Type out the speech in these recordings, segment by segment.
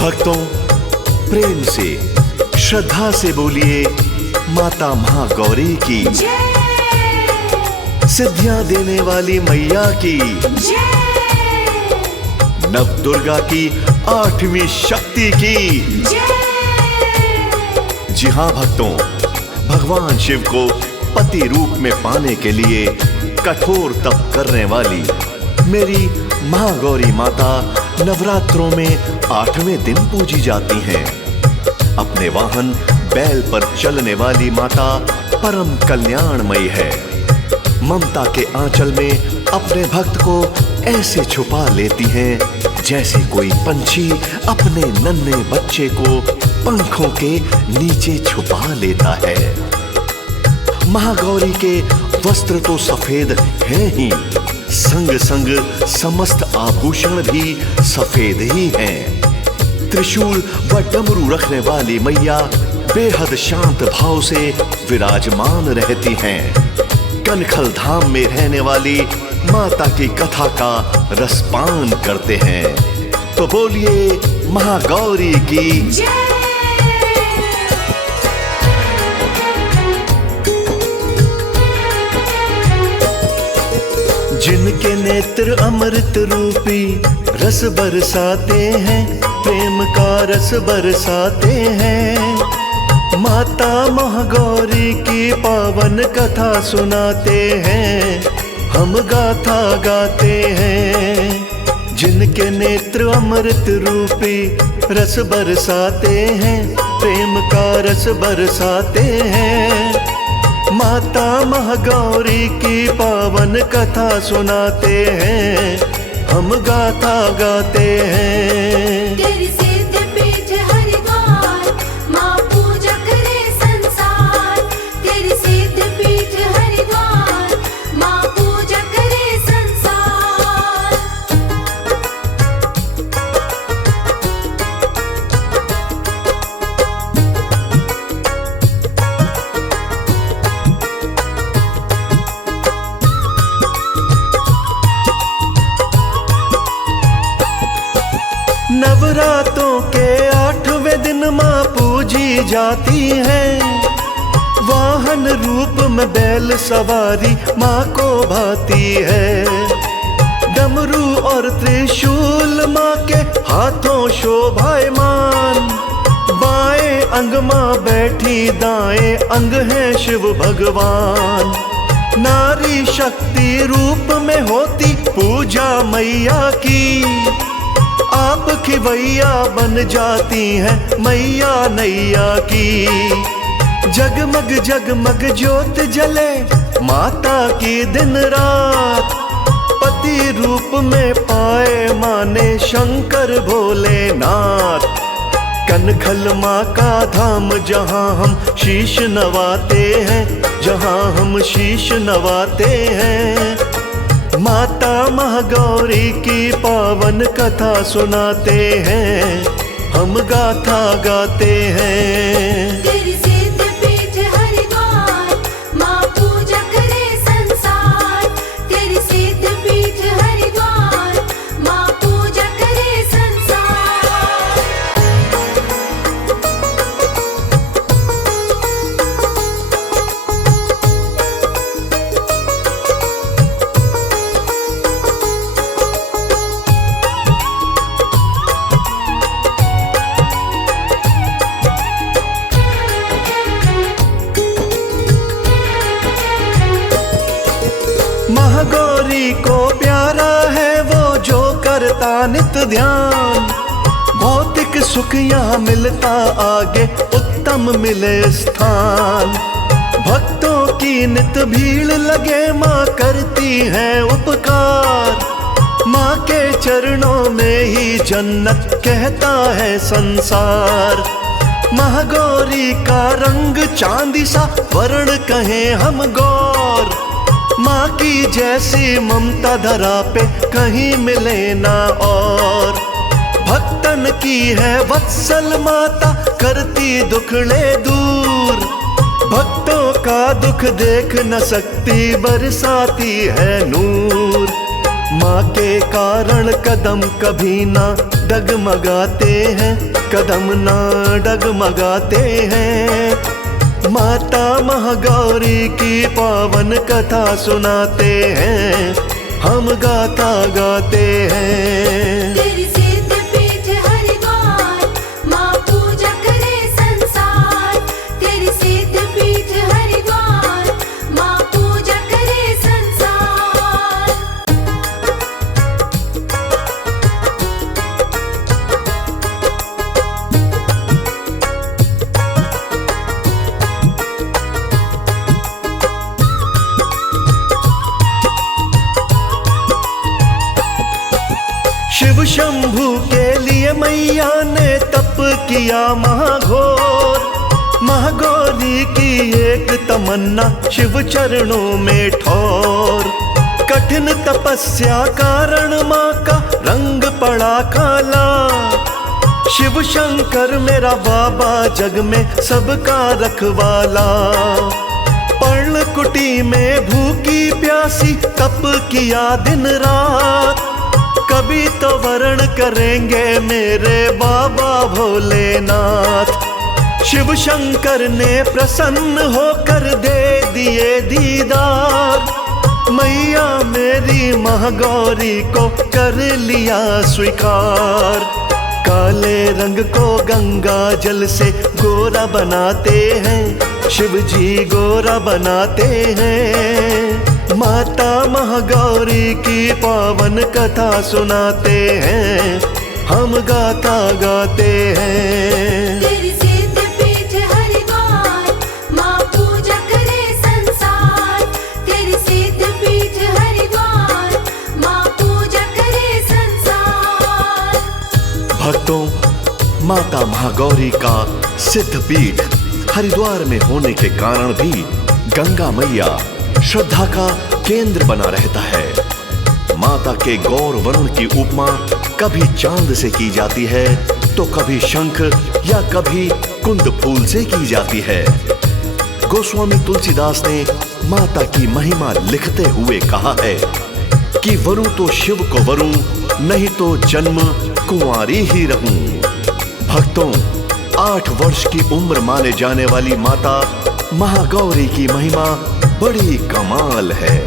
भक्तों, प्रेम से, श्रद्धा से बोलिए माता महागौरी की सिद्धियां देने वाली मैया की, नव दुर्गा की 8वीं शक्ति की। जी हाँ भक्तों, भगवान शिव को पति रूप में पाने के लिए कठोर तप करने वाली मेरी महागौरी माता नवरात्रों में 8वें दिन पूजी जाती हैं। अपने वाहन बैल पर चलने वाली माता परम कल्याणमयी है। ममता के आंचल में अपने भक्त को ऐसे छुपा लेती हैं जैसे कोई पंछी अपने नन्हे बच्चे को पंखों के नीचे छुपा लेता है। महागौरी के वस्त्र तो सफेद हैं ही, संग संग समस्त आभूषण भी सफेद ही हैं। त्रिशूल व डमरू रखने वाली मैया बेहद शांत भाव से विराजमान रहती हैं। कनखल धाम में रहने वाली माता की कथा का रसपान करते हैं। तो बोलिए महागौरी की। जिनके नेत्र अमृत रूपी रस बरसाते हैं, प्रेम का रस बरसाते हैं, माता महागौरी की पावन कथा सुनाते हैं, हम गाथा गाते हैं। जिनके नेत्र अमृत रूपी रस बरसाते हैं, प्रेम का रस बरसाते हैं, माता महागौरी की पावन कथा सुनाते हैं, हम गाथा गाते हैं। तेरी सिद्ध पीठ हरिद्वार, माँ पूजा करे संसार। तेरी सिद्ध पीठ हरिद्वार, माँ पूजा करे संसार। नवरातों के 8वें दिन माँ पूजी जाती है। वाहन रूप में बैल सवारी माँ को भाती है। डमरू और त्रिशूल माँ के हाथों शोभायमान, बाएं अंग माँ बैठी, दाएं अंग है शिव भगवान। नारी शक्ति रूप में होती पूजा मैया की, आप खिवैया बन जाती हैं मैया नैया की। जगमग जगमग ज्योत जले माता की दिन रात, पति रूप में पाए माने शंकर भोलेनाथ। कनखल माँ का धाम जहाँ हम शीश नवाते हैं, जहाँ हम शीश नवाते हैं, माता महागौरी की पावन कथा सुनाते हैं, हम गाथा गाते हैं। तेरी सिद्ध पीठ हरिद्वार, माँ पूजा करे संसार। तेरी सिद्ध पीठ हरिद्वार, माँ पूजा करे संसार। महागौरी को प्यारा है वो जो करता नित ध्यान। भौतिक सुख यहाँ मिलता, आगे उत्तम मिले स्थान। भक्तों की नित भीड़ लगे, माँ करती है उपकार। माँ के चरणों में ही जन्नत कहता है संसार। महागौरी का रंग चांदी सा, वर्ण कहें हम गौर। माँ की जैसी ममता धरा पे कहीं मिले ना और। भक्तन की है वत्सल माता, करती दुखड़े दूर। भक्तों का दुख देख न सकती, बरसाती है नूर। माँ के कारण कदम कभी ना डगमगाते हैं, कदम ना डगमगाते हैं। माता महागौरी की पावन कथा सुनाते हैं, हम गाता गाते हैं। तेरी सिद्ध पीठ हरिद्वार, माँ पूजा करे संसार। तेरी सिद्ध पीठ हरिद्वार, माँ पूजा करे संसार। शिव शंभू के लिए मैया ने तप किया महाघोर। महागौरी की एक तमन्ना शिव चरणों में ठोर। कठिन तपस्या कारण माँ का रंग पड़ा काला। शिव शंकर मेरा बाबा जग में सबका रखवाला। पर्ण कुटी में भूखी प्यासी तप किया दिन रात। कभी तो वरण करेंगे मेरे बाबा भोलेनाथ। शिव शंकर ने प्रसन्न होकर दे दिए दीदार। मैया मेरी महागौरी को कर लिया स्वीकार। काले रंग को गंगा जल से गोरा बनाते हैं, शिव जी गोरा बनाते हैं। माता महागौरी की पावन कथा सुनाते हैं, हम गाता गाते हैं। तेरी सिद्ध पीठ हरिद्वार, माँ पूजा करे संसार। तेरी सिद्ध पीठ हरिद्वार, माँ पूजा करे संसार। भक्तों, माता महागौरी का सिद्ध पीठ हरिद्वार में होने के कारण भी गंगा मैया श्रद्धा का केंद्र बना रहता है। माता के गौर वर्ण की उपमा कभी चांद से की जाती है तो कभी शंख या कभी कुंद फूल से की जाती है। गोस्वामी तुलसीदास ने माता की महिमा लिखते हुए कहा है कि वरु तो शिव को वरु, नहीं तो जन्म कुंवारी ही रहूं। भक्तों, 8 वर्ष की उम्र माने जाने वाली माता महागौरी की महिमा बड़ी कमाल है।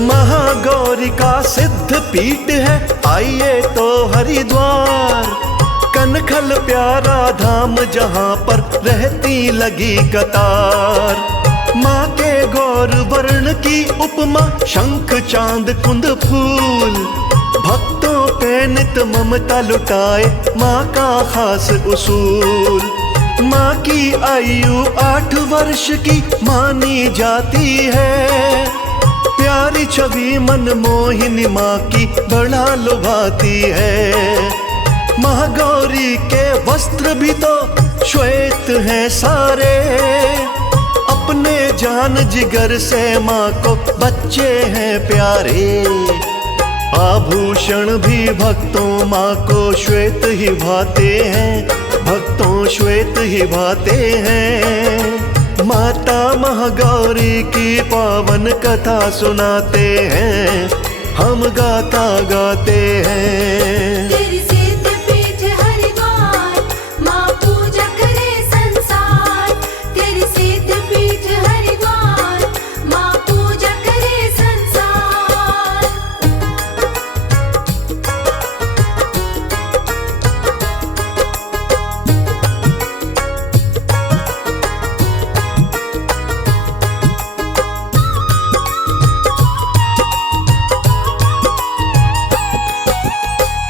महागौरी का सिद्ध पीठ है, आइए तो हरिद्वार। कनखल प्यारा धाम जहां पर रहती लगी कतार। माँ के गौर वर्ण की उपमा शंख चांद कुंद फूल। भक्तों पे नित ममता लुटाए माँ का खास उसूल। माँ की आयु 8 वर्ष की मानी जाती है। प्यारी छवि मन मोहिनी माँ की बड़ा लुभाती है। महागौरी के वस्त्र भी तो श्वेत हैं सारे। अपने जान जिगर से माँ को बच्चे हैं प्यारे। आभूषण भी भक्तों माँ को श्वेत ही भाते हैं, भक्तों श्वेत ही भाते हैं। माता महागौरी की पावन कथा सुनाते हैं, हम गाता गाते हैं। तेरी सिद्ध पीठ हरिद्वार, माँ पूजा करे संसार। तेरी सिद्ध पीठ हरिद्वार, माँ पूजा करे संसार।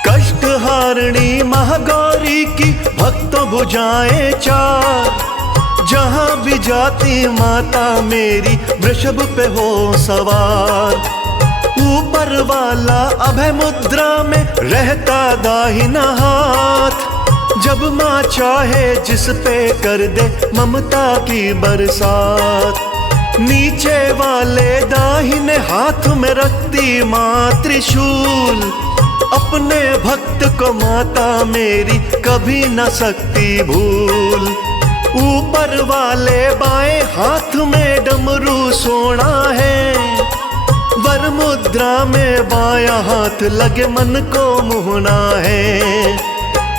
कष्टहारिणी महागौरी की भक्तों भुजाएं चार। जहां भी जाती माता मेरी वृषभ पे हो सवार। ऊपर वाला अभय मुद्रा में रहता दाहिना हाथ। जब माँ चाहे जिस पे कर दे ममता की बरसात। नीचे वाले दाहिने हाथ में रखती माँ त्रिशूल। अपने भक्त को माता मेरी कभी न सकती भूल। ऊपर वाले बाएं हाथ में डमरू सोना है, वर मुद्रा में बायां हाथ लगे मन को मोहना है।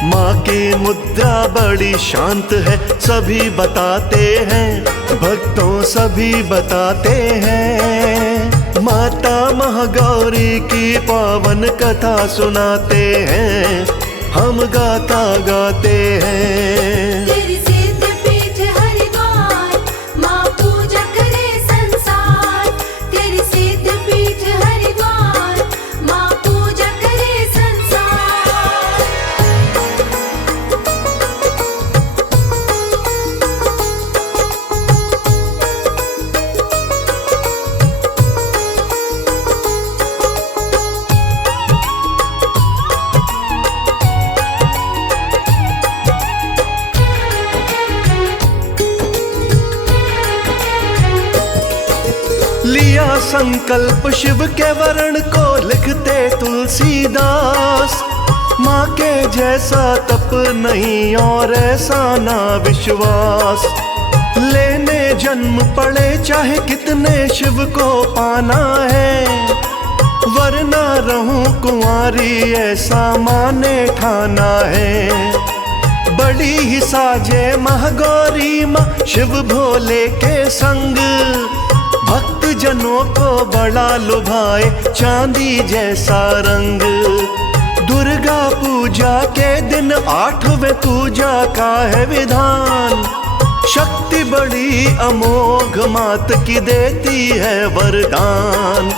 माँ की मुद्रा बड़ी शांत है, सभी बताते हैं, भक्तों सभी बताते हैं। माता महागौरी की पावन कथा सुनाते हैं, हम गाता गाते हैं। तेरी सिद्ध पीठ हरिद्वार, माँ पूजा करे संसार। तेरी सिद्ध पीठ हरिद्वार, माँ पूजा करे संसार। लिया संकल्प शिव के वरण को लिखते तुलसीदास। माँ के जैसा तप नहीं और ऐसा ना विश्वास। लेने जन्म पड़े चाहे कितने शिव को पाना है, वरना रहूं कुंवारी ऐसा माँ ने ठाना है। बड़ी ही साजे महागौरी माँ शिव भोले के संग, भक्त जनों को बड़ा लुभाए चांदी जैसा रंग। दुर्गा पूजा के दिन 8वें पूजा का है विधान, शक्ति बड़ी अमोघ मात की देती है वरदान।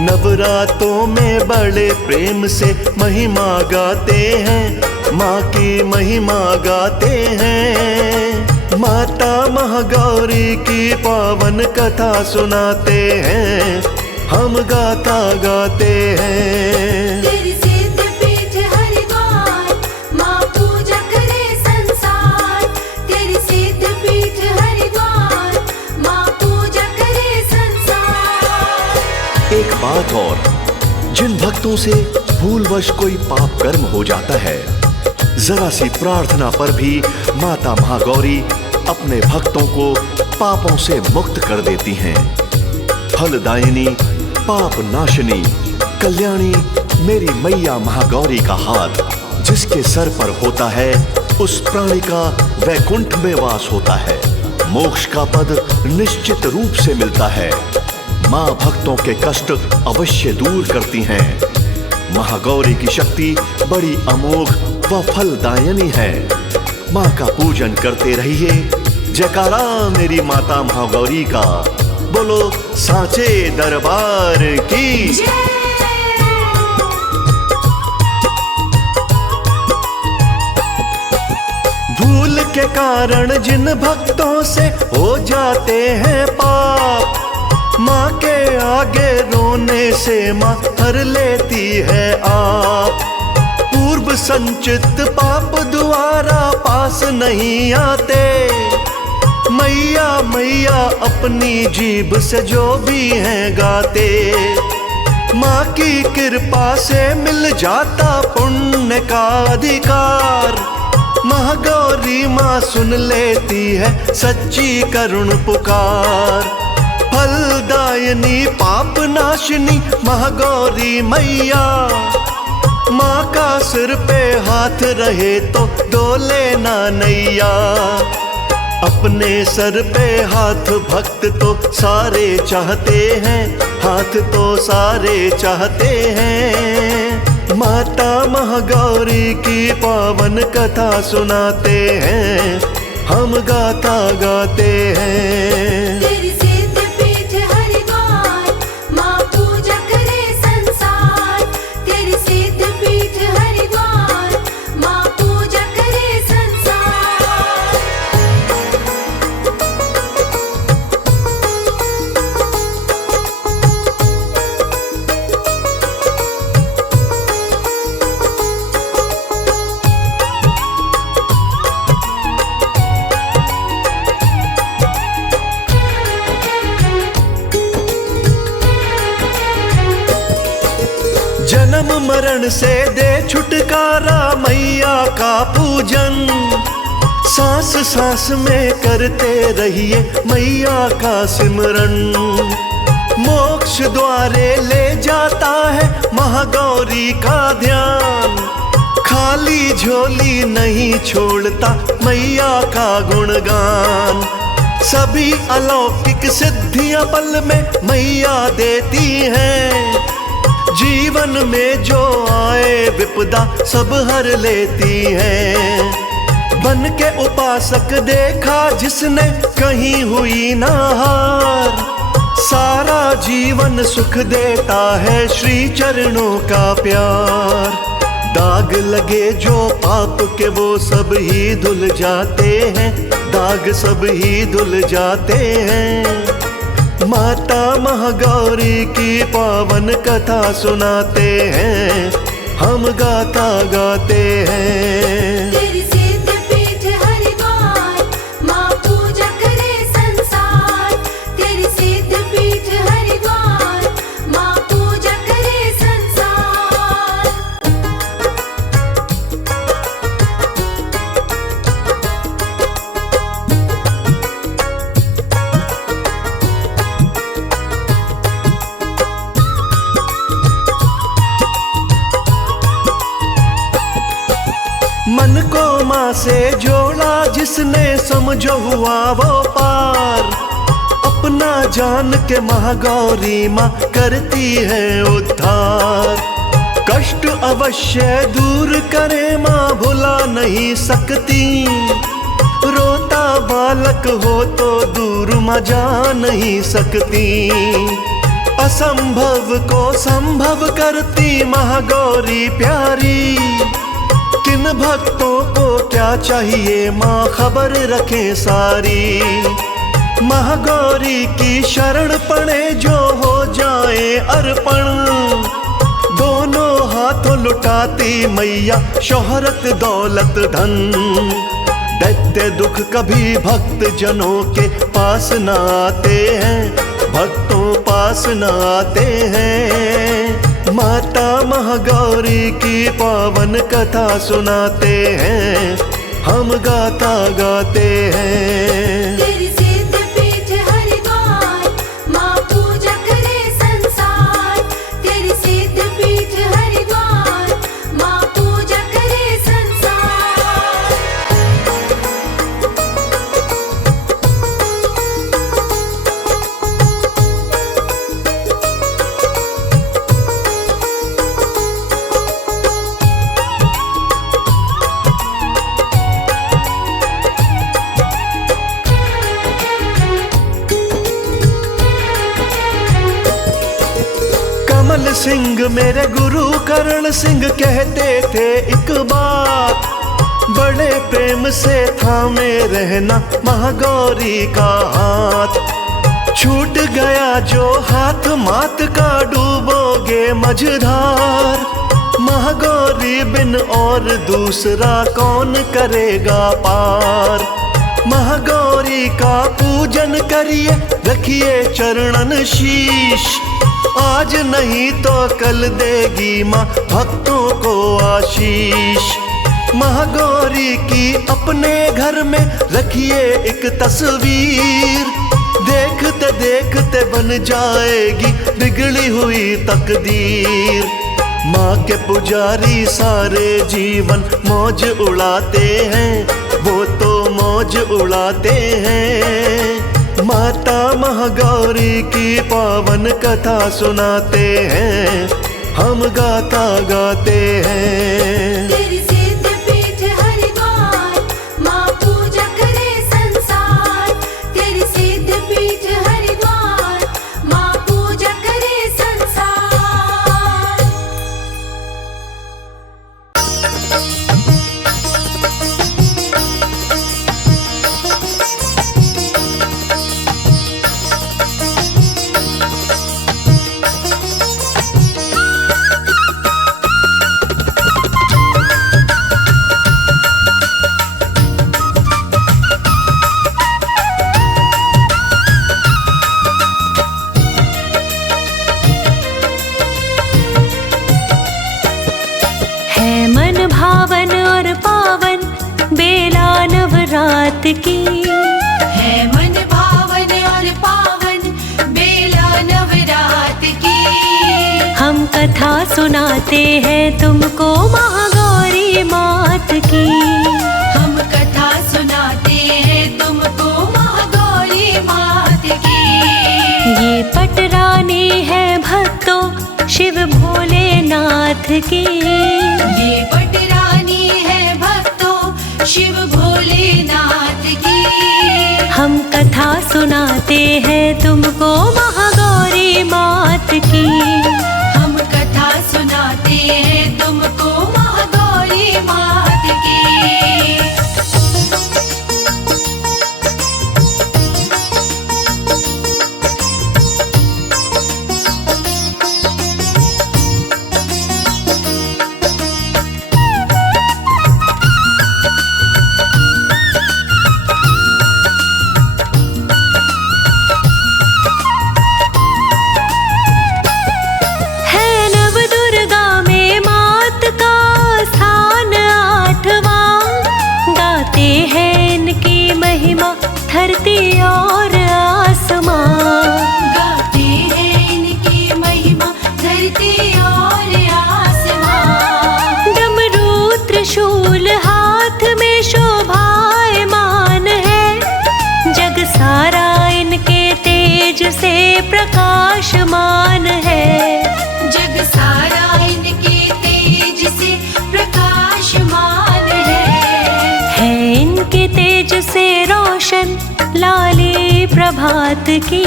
नवरातों में बड़े प्रेम से महिमा गाते हैं, माँ की महिमा गाते हैं। माता महागौरी की पावन कथा सुनाते हैं, हम गाता गाते हैं। तेरी सिद्ध पीठ हरिद्वार, माँ पूजा करे संसार। तेरी सिद्ध पीठ हरिद्वार, माँ पूजा करे संसार। एक बात और, जिन भक्तों से भूलवश कोई पाप कर्म हो जाता है, जरा सी प्रार्थना पर भी माता महागौरी अपने भक्तों को पापों से मुक्त कर देती हैं। फलदायिनी, पाप नाशिनी, कल्याणी मेरी मैया महागौरी का हाथ जिसके सर पर होता है, उस प्राणी का वैकुंठ में वास होता है, मोक्ष का पद निश्चित रूप से मिलता है। माँ भक्तों के कष्ट अवश्य दूर करती हैं। महागौरी की शक्ति बड़ी अमोघ व फलदायिनी है। माँ का पूजन करते रहिए। जयकारा मेरी माता महागौरी का, बोलो साचे दरबार की। भूल के कारण जिन भक्तों से हो जाते हैं पाप, माँ के आगे रोने से माँ हर लेती है आप। पूर्व संचित पाप द्वारा पास नहीं आते, मैया मैया अपनी जीभ से जो भी हैं गाते। माँ की कृपा से मिल जाता पुण्य का अधिकार, महागौरी माँ सुन लेती है सच्ची करुण पुकार। फलदायिनी पाप नाशिनी महागौरी मैया, माँ का सिर पे हाथ रहे तो डोले ना नैया। अपने सर पे हाथ भक्त तो सारे चाहते हैं, हाथ तो सारे चाहते हैं। माता महागौरी की पावन कथा सुनाते हैं, हम गाता गाते हैं। तेरी सिद्ध पीठ हरिद्वार, माँ पूजा करे संसार। तेरी सिद्ध पीठ हरिद्वार, माँ पूजा करे संसार। जन्म मरण से दे छुटकारा मैया का पूजन, सांस सांस में करते रहिए मैया का सिमरन। मोक्ष द्वारे ले जाता है महागौरी का ध्यान। खाली झोली नहीं छोड़ता मैया का गुणगान। सभी अलौकिक सिद्धियां पल में मैया देती हैं। जीवन में जो आए विपदा सब हर लेती हैं। बन के उपासक देखा जिसने कहीं हुई ना हार। सारा जीवन सुख देता है श्री चरणों का प्यार। दाग लगे जो पाप के वो सब ही धुल जाते हैं। दाग सब ही धुल जाते हैं। माता महागौरी की पावन कथा सुनाते हैं। हम गाता गाते हैं। तेरी सिद्ध पीठ हरिद्वार, माँ पूजा करे संसार। तेरी सिद्ध पीठ हरिद्वार, माँ पूजा करे संसार। मन को माँ से जोड़ा जिसने समझो हुआ वो पार। अपना जान के महागौरी माँ करती है उद्धार। कष्ट अवश्य दूर करे माँ भुला नहीं सकती। रोता बालक हो तो दूर माँ जा नहीं सकती। असंभव को संभव करती महागौरी प्यारी। किन भक्तों को क्या चाहिए माँ खबर रखे सारी। महागौरी की शरण पड़े जो हो जाए अर्पण। दोनों हाथों लुटाती मैया शोहरत दौलत धन। दैत्य दुख कभी भक्त जनों के पास न आते हैं। भक्तों पास न आते हैं। माता महागौरी की पावन कथा सुनाते हैं। हम गाता गाते हैं। तेरी सिद्ध पीठ हरिद्वार, माँ पूजा करे संसार। तेरी सिद्ध पीठ हरिद्वार, माँ पूजा करे संसार। कमल सिंह मेरे गुरु करण सिंह कहते थे एक बात। बड़े प्रेम से थामे रहना महागौरी का हाथ। छूट गया जो हाथ मात का डूबोगे मझधार। महागौरी बिन और दूसरा कौन करेगा पार। महागौरी का पूजन करिए रखिए चरणन शीश। आज नहीं तो कल देगी माँ भक्तों को आशीष। महागौरी की अपने घर में रखिए एक तस्वीर। देखते देखते बन जाएगी बिगड़ी हुई तकदीर। माँ के पुजारी सारे जीवन मौज उड़ाते हैं। वो तो मौज उड़ाते हैं। माता महागौरी की पावन कथा सुनाते हैं। हम गाता गाते हैं। तेरी सिद्ध पीठ हरिद्वार, माँ पूजा करे संसार। तेरी सिद्ध पीठ हरिद्वार, माँ पूजा करे संसार। रात की। है मन भावन और पावन बेला नवरात की। हम कथा सुनाते हैं तुमको महागौरी मात की। हम कथा सुनाते हैं तुमको महागौरी मात की। ये पटरानी है भक्तों शिव भोलेनाथ की। ये पटरानी है भक्तों शिव भोलेनाथ की। हम कथा सुनाते हैं तुमको महागौरी मात की। हम कथा सुनाते हैं तुमको महागौरी मात की। धरती और आसमां गाते हैं इनकी महिमा। धरती और आसमां डमरू त्रिशूल हाथ में शोभायमान है। जग सारा इनके तेज से प्रकाशमान है। जग सारा इनके तेज से प्रकाशमान है। इनके तेज से रोशन लाली प्रभात की।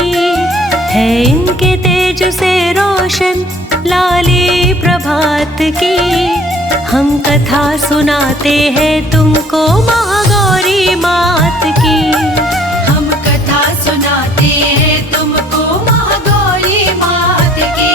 है इनके तेज से रोशन लाली प्रभात की। हम कथा सुनाते हैं तुमको महागौरी मात की। हम कथा सुनाते हैं तुमको महागौरी मात की।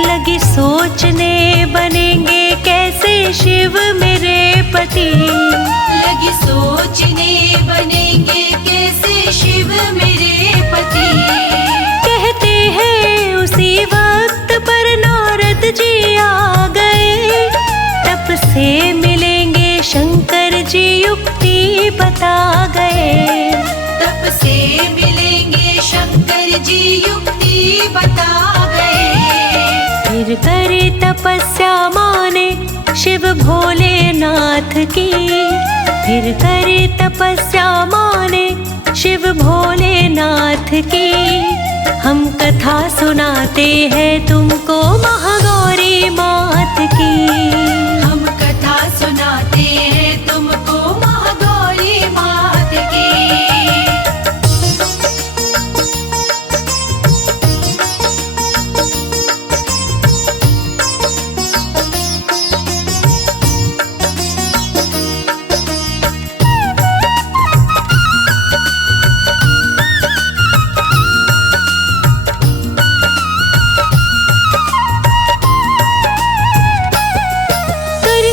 लगी सोचने बनेंगे कैसे शिव मेरे पति। लगी सोचने बनेंगे कैसे शिव मेरे पति। कहते हैं उसी वक्त पर नारद जी आ गए। तप से मिलेंगे शंकर जी युक्ति बता गए। तप से मिलेंगे शंकर जी युक्ति बता गए। फिर करे तपस्या माने शिव भोलेनाथ की। फिर करे तपस्या माने शिव भोलेनाथ की। हम कथा सुनाते हैं तुमको महागौरी मात की। हम कथा सुनाते हैं तुमको महागौरी मात की।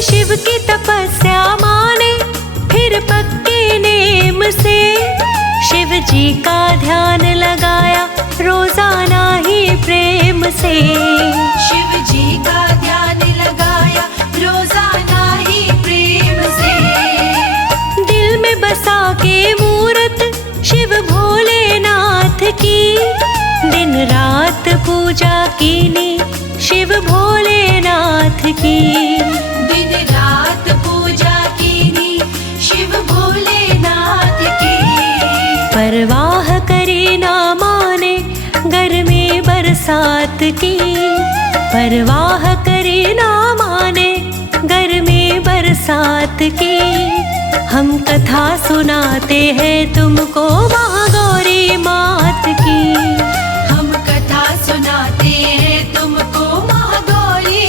शिव की तपस्या माने फिर पक्के नेम से। शिव जी का ध्यान लगाया रोजाना ही प्रेम से। शिव जी का ध्यान लगाया रोजाना ही प्रेम से। दिल में बसा के मूरत शिव भोलेनाथ की। दिन रात पूजा कीनी शिव भोलेनाथ की। दिन रात पूजा कीनी शिव भोलेनाथ की। परवाह करे ना माने गर्मी बरसात की। परवाह करे ना माने गर्मी बरसात की। हम कथा सुनाते हैं तुमको महागौरी मात की। हम कथा सुनाते हैं तुमको महागौरी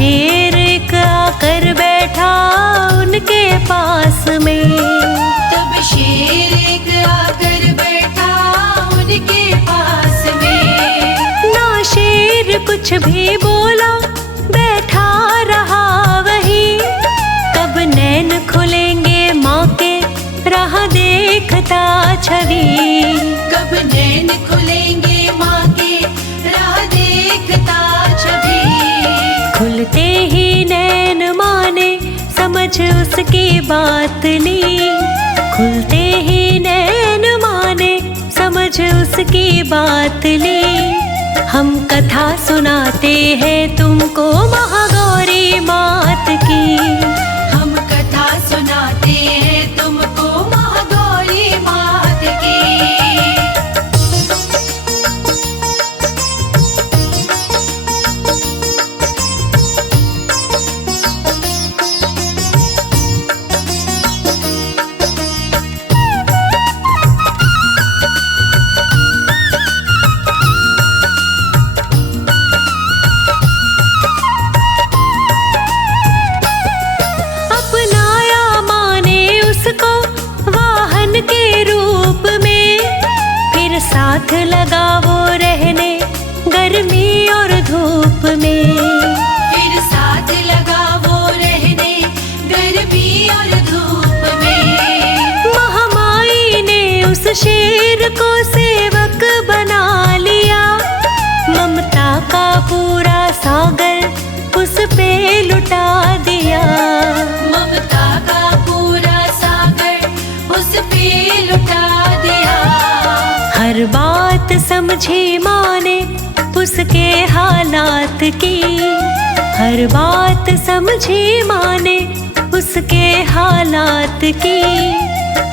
शेर एक आकर बैठा उनके पास में। तब शेर एक आकर बैठा उनके पास में। ना शेर कुछ भी बोला, बैठा रहा वहीं। कब नैन खुलेंगे माँ के, राह देखता छवि। कब नैन खुलेंगे माँ के, राह देखता छवि। खुलते ही नैन माँ ने समझ उसकी बात ली। खुलते ही नैन माँ ने समझ उसकी बात ली। हम कथा सुनाते हैं तुमको महागौरी मात की। हम कथा सुनाते हैं तुमको महागौरी मात की। अपनाया माँ ने उसको वाहन के रूप में। फिर साथ लगा वो रहने गर्मी और धूप में। फिर साथ लगा वो रहने गर्मी और धूप में। महामाई ने उस शेर को सेवक बना लिया। ममता का पूरा सागर उस पे लुटा दिया। ममता का पूरा सागर उस पे लुटा दिया। हर बात समझी माँ ने उसके हालात की। हर बात समझी माँ ने उसके हालात की।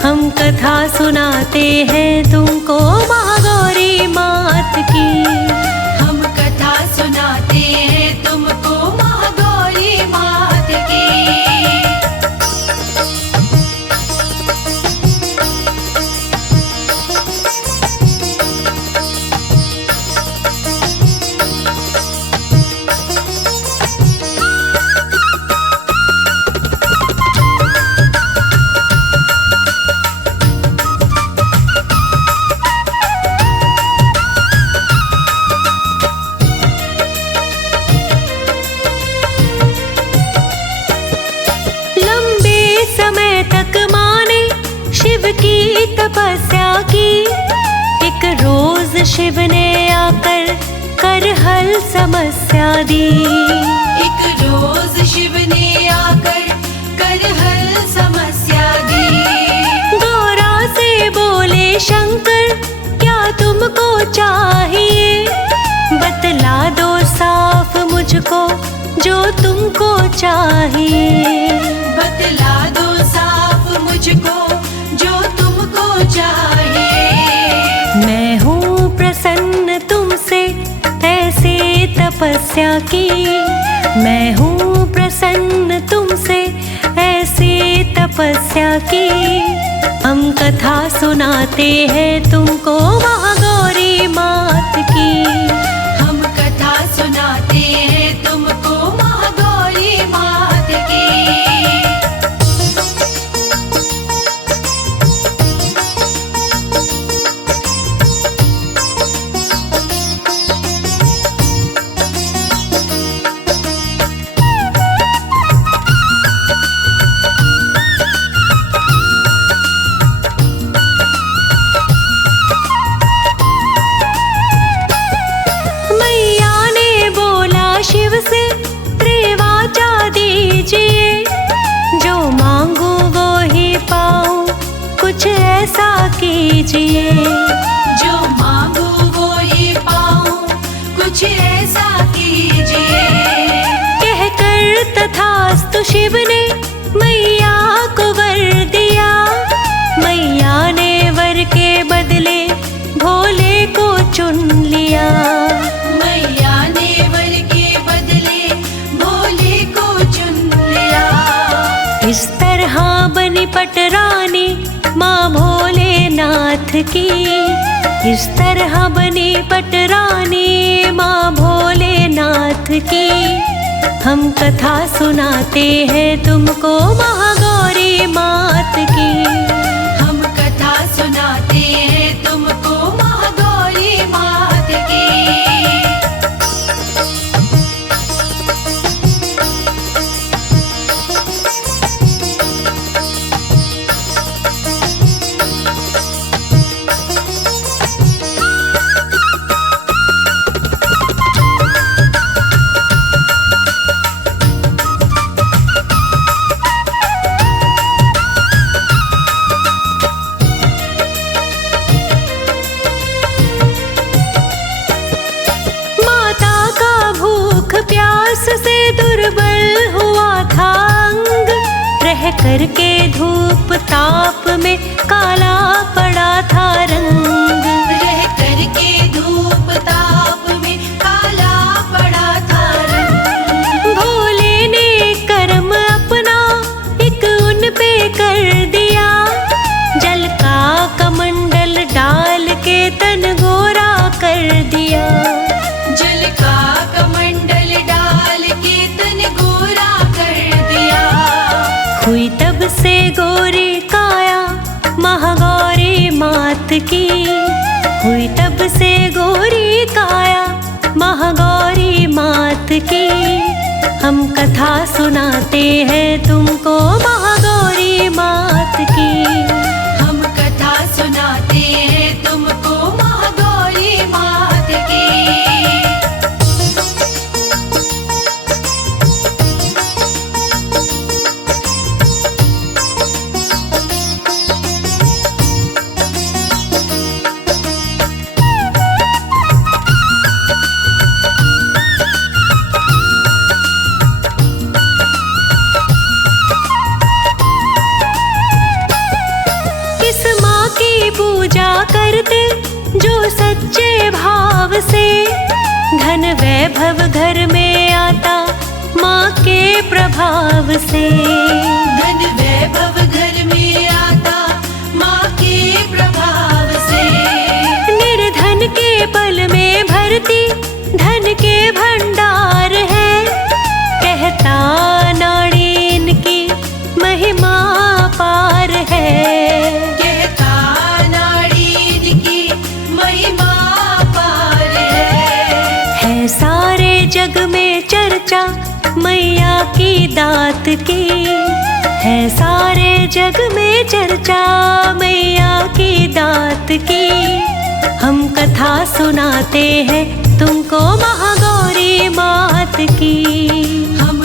हम कथा सुनाते हैं तुमको महागौरी मात की। हम कथा सुनाते हैं तुमको महागौरी मात की। लंबे समय तक माँ ने शिव की तपस्या की। एक रोज शिव ने आकर कर हल समस्या दी। एक रोज शिव ने आकर कर हल समस्या दी। गौरा से बोले शंकर क्या तुमको चाहिए। बतला दो साफ मुझको जो तुमको चाहिए। बतला दो साफ मुझको जो तुमको चाहिए। मैं हूँ प्रसन्न तुमसे ऐसे तपस्या की। मैं हूँ प्रसन्न तुमसे ऐसे तपस्या की। हम कथा सुनाते हैं तुमको महागौरी मात की। हम कथा सुनाते हैं तुमको महागौरी मात की। मैया ने बोला शिव से त्रिवाचा दीजिए। जो मांगू वो ही पाऊं कुछ ऐसा कीजिए। जो मांगू वो ही पाऊं कुछ ऐसा कीजिए। कहकर तथास्तु शिव ने मैया को वर दिया। मैया ने वर के बदले भोले को चुन लिया। मैया ने वर के बदले भोले को चुन लिया। इस तरह बनी पटरानी माँ भोलेनाथ की। इस तरह बनी पटरानी माँ भोलेनाथ की। हम कथा सुनाते हैं तुमको महागौरी मात की। हम कथा सुनाते हैं तुमको महागौरी मात की। से दुर्बल हुआ था अंग, रह करके धूप ताप में काला पड़ा था रंग। रह करके धूप ताप में काला पड़ा था रंग। भोले ने कर्म अपना एक उन पे कर दिया, जल का कमंडल डाल के तन गोरा कर दिया। जल का कमंडल डाल के तन गोरा कर दिया। हुई तब से गोरी काया महागौरी मात की। हुई तब से गोरी काया महागौरी मात की। हम कथा सुनाते हैं तुमको महागौरी मात की। हम कथा सुनाते हैं तुमको महागौरी मात की। पूजा करते जो सच्चे भाव से, धन वैभव घर में आता माँ के प्रभाव से। धन वैभव घर में आता माँ के प्रभाव से। निर्धन के पल में भरती धन के भंडार है, कहता नाड़ीन की महिमा पार है। सारे जग में चर्चा मैया की दात की है। सारे जग में चर्चा मैया की दात की। हम कथा सुनाते हैं तुमको महागौरी मात की। हम